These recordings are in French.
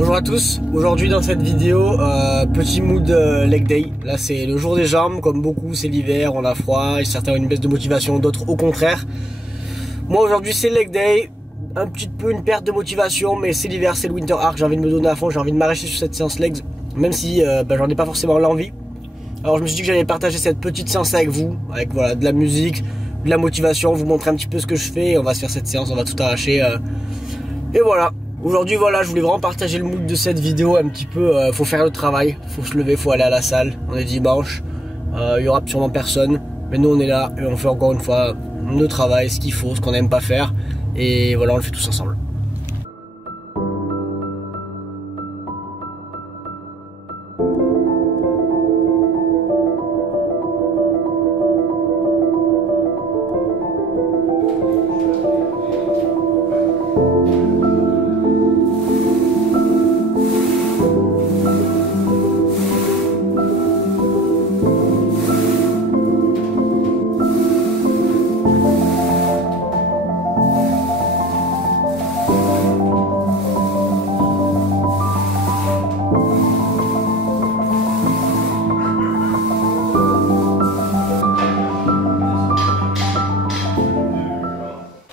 Bonjour à tous, aujourd'hui dans cette vidéo, petit mood leg day. Là c'est le jour des jambes, comme beaucoup c'est l'hiver, on a froid, et certains ont une baisse de motivation, d'autres au contraire. Moi aujourd'hui c'est leg day, un petit peu une perte de motivation, mais c'est l'hiver, c'est le winter arc, j'ai envie de me donner à fond, j'ai envie de m'arracher sur cette séance legs, même si j'en ai pas forcément l'envie. Alors je me suis dit que j'allais partager cette petite séance avec vous, avec voilà, de la musique, de la motivation, vous montrer un petit peu ce que je fais, et on va se faire cette séance, on va tout arracher. Et voilà. Aujourd'hui voilà, je voulais vraiment partager le mood de cette vidéo un petit peu, faut faire le travail, faut se lever, faut aller à la salle, on est dimanche, il y aura sûrement personne, mais nous on est là et on fait encore une fois le travail, ce qu'il faut, ce qu'on n'aime pas faire, et voilà on le fait tous ensemble.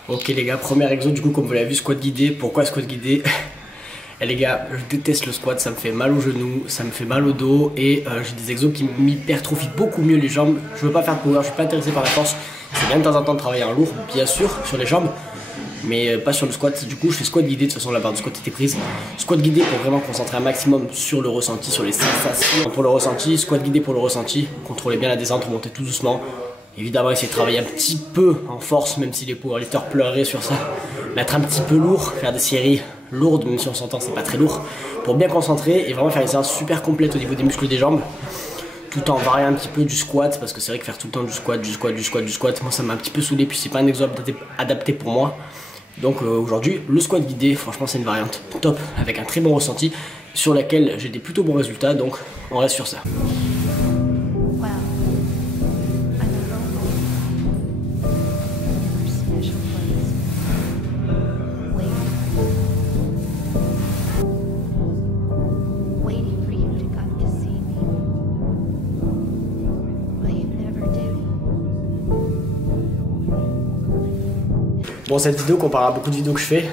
Ok les gars, premier exo du coup comme vous l'avez vu, squat guidé. Pourquoi squat guidé? Et les gars, je déteste le squat, ça me fait mal aux genoux, ça me fait mal au dos et j'ai des exos qui m'hypertrophient beaucoup mieux les jambes. Je veux pas faire de power, je suis pas intéressé par la force. C'est bien de temps en temps de travailler en lourd, bien sûr, sur les jambes, mais pas sur le squat. Du coup je fais squat guidé, de toute façon la barre de squat était prise. Squat guidé pour vraiment concentrer un maximum sur le ressenti, sur les sensations. Pour le ressenti, squat guidé pour le ressenti, contrôlez bien la descente, remontez tout doucement. Évidemment, essayer de travailler un petit peu en force, même si les powerlifters pleureraient sur ça. Mettre un petit peu lourd, faire des séries lourdes, même si on s'entend, c'est pas très lourd, pour bien concentrer et vraiment faire des séances super complètes au niveau des muscles des jambes, tout en variant un petit peu du squat, parce que c'est vrai que faire tout le temps du squat, moi ça m'a un petit peu saoulé, puis c'est pas un exo adapté pour moi. Donc aujourd'hui, le squat guidé, franchement, c'est une variante top, avec un très bon ressenti, sur laquelle j'ai des plutôt bons résultats, donc on reste sur ça. Bon, cette vidéo, comparé à beaucoup de vidéos que je fais,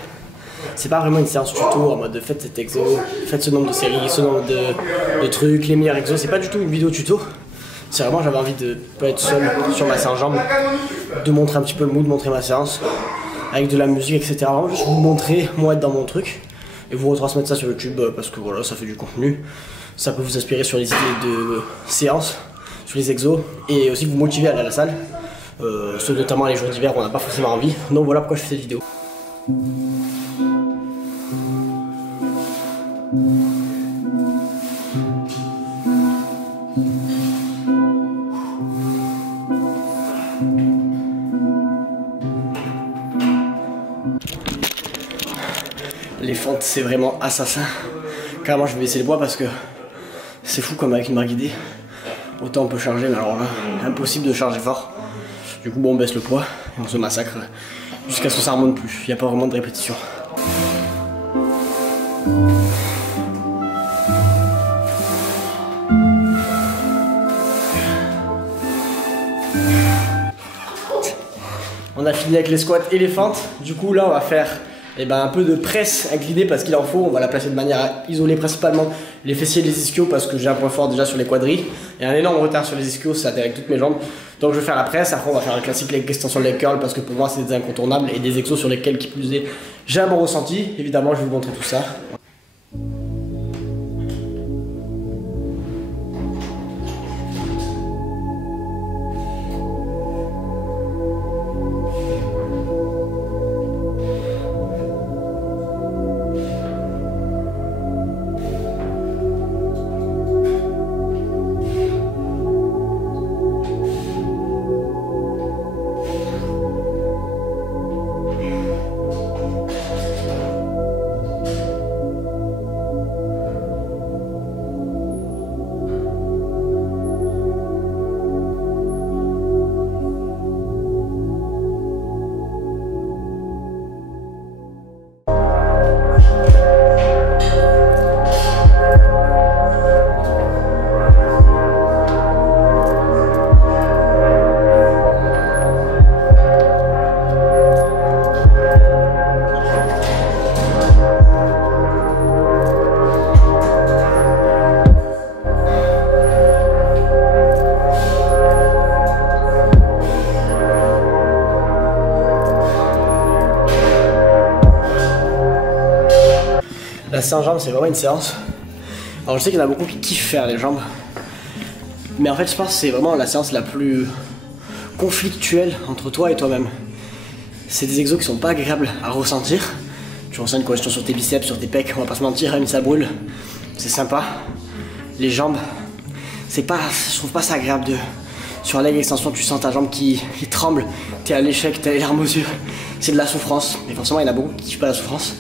c'est pas vraiment une séance tuto en mode faites cet exo, faites ce nombre de séries, ce nombre de trucs, les meilleurs exos. C'est pas du tout une vidéo tuto. C'est vraiment, j'avais envie de pas être seul sur ma séance jambes, de montrer un petit peu le mood, montrer ma séance avec de la musique, etc. Vraiment juste vous montrer, moi, être dans mon truc et vous retransmettre ça sur YouTube parce que voilà, ça fait du contenu. Ça peut vous inspirer sur les idées de séance, sur les exos et aussi vous motiver à aller à la salle. Ceux notamment les jours d'hiver où on n'a pas forcément envie. Donc voilà pourquoi je fais cette vidéo. Les fentes c'est vraiment assassin. Carrément je vais baisser le poids parce que c'est fou comme avec une barre guidée. Autant on peut charger mais alors là impossible de charger fort. Du coup, bon, on baisse le poids et on se massacre jusqu'à ce que ça remonte plus. Il n'y a pas vraiment de répétition. On a fini avec les squats et les fentes. Du coup, là, on va faire un peu de presse inclinée parce qu'il en faut. On va la placer de manière à isoler principalement les fessiers et les ischios parce que j'ai un point fort déjà sur les quadris et un énorme retard sur les ischios, ça adhère avec toutes mes jambes. Donc je vais faire la presse, après on va faire le classique leg extension leg curl parce que pour moi c'est des incontournables et des exos sur lesquels qui plus est j'ai un bon ressenti. Évidemment je vais vous montrer tout ça. La séance jambes, c'est vraiment une séance. Alors je sais qu'il y en a beaucoup qui kiffent faire les jambes. Mais en fait, je pense que c'est vraiment la séance la plus conflictuelle entre toi et toi-même. C'est des exos qui sont pas agréables à ressentir. Tu ressens une congestion sur tes biceps, sur tes pecs, on va pas se mentir, même si ça brûle. C'est sympa. Les jambes, c'est pas, je trouve pas ça agréable de... Sur la leg extension, tu sens ta jambe qui tremble, t'es à l'échec, t'as les larmes aux yeux. C'est de la souffrance, mais forcément il y en a beaucoup qui kiffent pas la souffrance.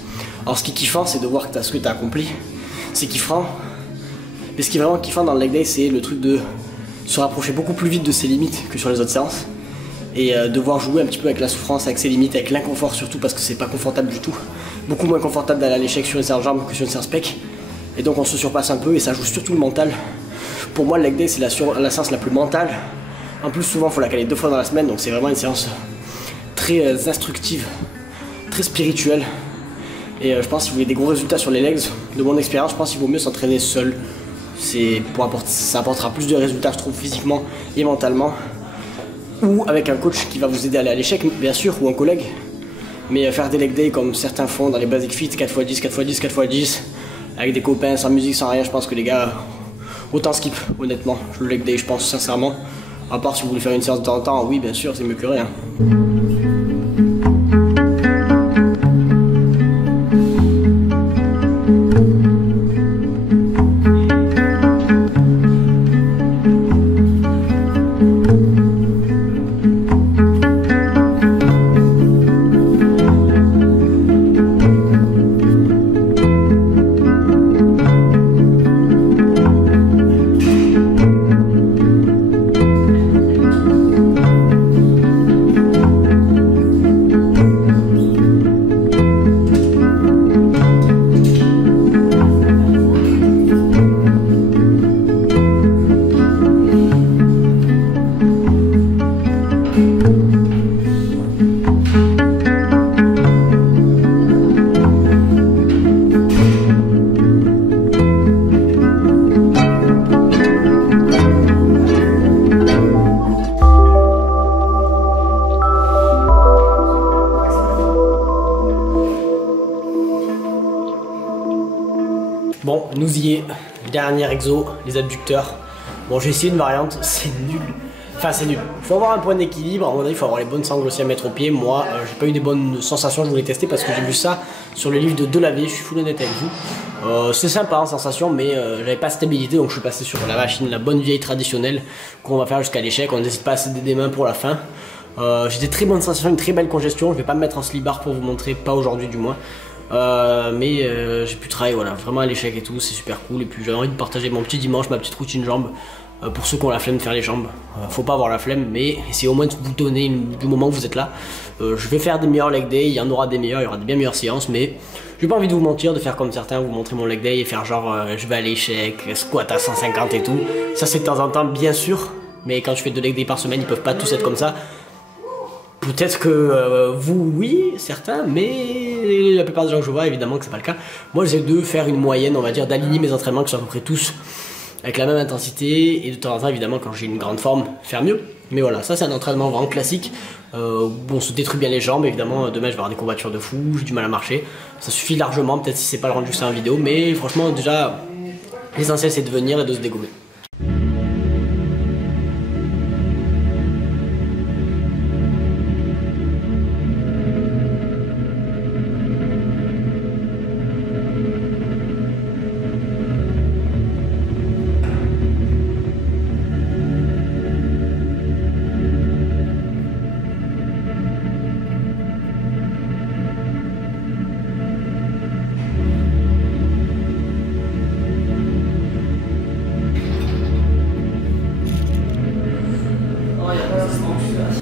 Alors ce qui est kiffant, c'est de voir que ce que t'as accompli. C'est kiffant. Mais ce qui est vraiment kiffant dans le leg day, c'est le truc de se rapprocher beaucoup plus vite de ses limites que sur les autres séances. Et devoir jouer un petit peu avec la souffrance, avec ses limites, avec l'inconfort surtout, parce que c'est pas confortable du tout. Beaucoup moins confortable d'aller à l'échec sur une séance jambes que sur une séance pec. Et donc on se surpasse un peu et ça joue surtout le mental. Pour moi, le leg day, c'est la séance la plus mentale. En plus, souvent, il faut la caler 2 fois dans la semaine, donc c'est vraiment une séance très instructive, très spirituelle. Et je pense que si vous voulez des gros résultats sur les legs, de mon expérience, je pense qu'il vaut mieux s'entraîner seul. Ça apportera plus de résultats, je trouve, physiquement et mentalement. Ou avec un coach qui va vous aider à aller à l'échec, bien sûr, ou un collègue. Mais faire des leg day comme certains font dans les Basic Fit, 4x10, 4x10, 4x10, avec des copains, sans musique, sans rien, je pense que les gars, autant skip, honnêtement, le leg day, je pense sincèrement. À part si vous voulez faire une séance de temps en temps, oui, bien sûr, c'est mieux que rien. Bon, nous y est, dernier exo, les abducteurs. Bon, j'ai essayé une variante, c'est nul. Enfin, c'est nul. Il faut avoir un point d'équilibre, à mon avis, il faut avoir les bonnes sangles aussi à mettre au pied. Moi, j'ai pas eu des bonnes sensations, je voulais tester parce que j'ai vu ça sur le livre de Delavier, je suis full honnête avec vous. C'est sympa en sensation, mais j'avais pas stabilité, donc je suis passé sur la machine, la bonne vieille traditionnelle qu'on va faire jusqu'à l'échec. On n'hésite pas à céder des mains pour la fin. J'ai des très bonnes sensations, une très belle congestion. Je vais pas me mettre en slip bar pour vous montrer, pas aujourd'hui du moins. Mais j'ai pu travailler voilà, vraiment à l'échec et tout, c'est super cool. Et puis j'ai envie de partager mon petit dimanche, ma petite routine jambes pour ceux qui ont la flemme de faire les jambes. Faut pas avoir la flemme, mais essayez au moins de vous donner du moment où vous êtes là. Je vais faire des meilleurs leg day, il y en aura des meilleurs, il y aura des bien meilleures séances, mais j'ai pas envie de vous mentir, de faire comme certains, vous montrer mon leg day et faire genre je vais à l'échec, squat à 150 et tout. Ça c'est de temps en temps bien sûr, mais quand je fais 2 leg day par semaine, ils peuvent pas tous être comme ça. Peut-être que vous, oui, certains, mais la plupart des gens que je vois, évidemment que c'est pas le cas. Moi, j'essaie de faire une moyenne, on va dire, d'aligner mes entraînements, que ce soit à peu près tous avec la même intensité, et de temps en temps, évidemment, quand j'ai une grande forme, faire mieux. Mais voilà, ça c'est un entraînement vraiment classique. Bon, on se détruit bien les jambes, évidemment, demain je vais avoir des courbatures de fou, j'ai du mal à marcher. Ça suffit largement, peut-être si c'est pas le rendu juste en vidéo, mais franchement, déjà, l'essentiel c'est de venir et de se dégommer.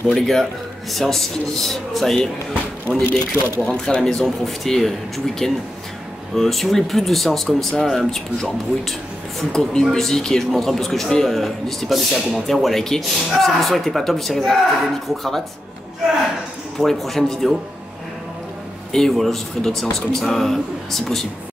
Bon les gars, séance finie, ça y est, on est bien cuit, on va pouvoir rentrer à la maison, profiter du week-end. Si vous voulez plus de séances comme ça, un petit peu genre brut, full contenu, musique et je vous montre un peu ce que je fais, n'hésitez pas à laisser un commentaire ou à liker. Je sais que le son était pas top, j'essaierai de rajouter des micro-cravates pour les prochaines vidéos. Et voilà, je ferai d'autres séances comme ça si possible.